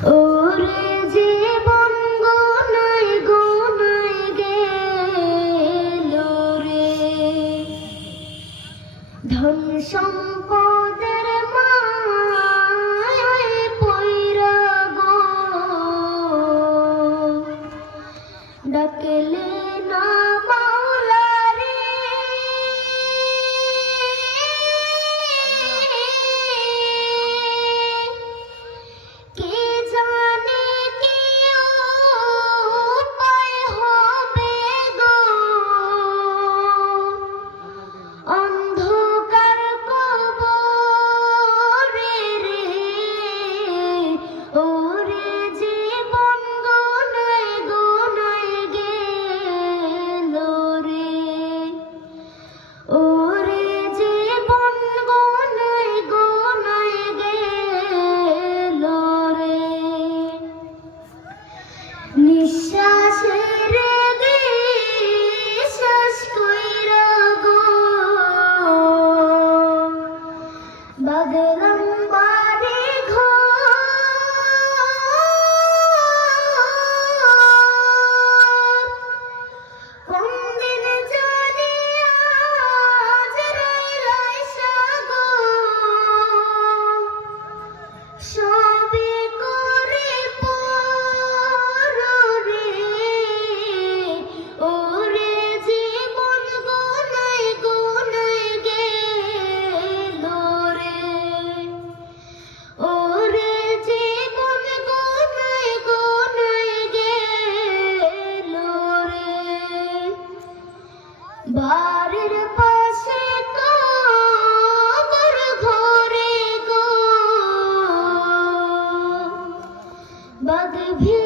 ওরে জীবন গোনায় গোনায় গেল রে, ধন সম্পদের মায়ায় পইরা গো, ডাকলে না মাওলা রে, কে জানে কি উপায় হবে গো, অন্ধকার কবরে রে, ওরে জীবন গোনায় গোনায় গেল রে, ওরে জীবন গোনায় গোনায় গেল রে, নিঃশ্বাসের বিশ্বাস কইরা গো, বাদলাম বাড়ি ঘর, কোন দিন জানি আজরাইল আইসা গো, সবে করে পর রে, ওরে জীবন গোনায় গোনায় গেল রে, ওরে জীবন গোনায় গোনায় গেল রে, বাড়ির পাশে কবর ঘরে গো, বাঘ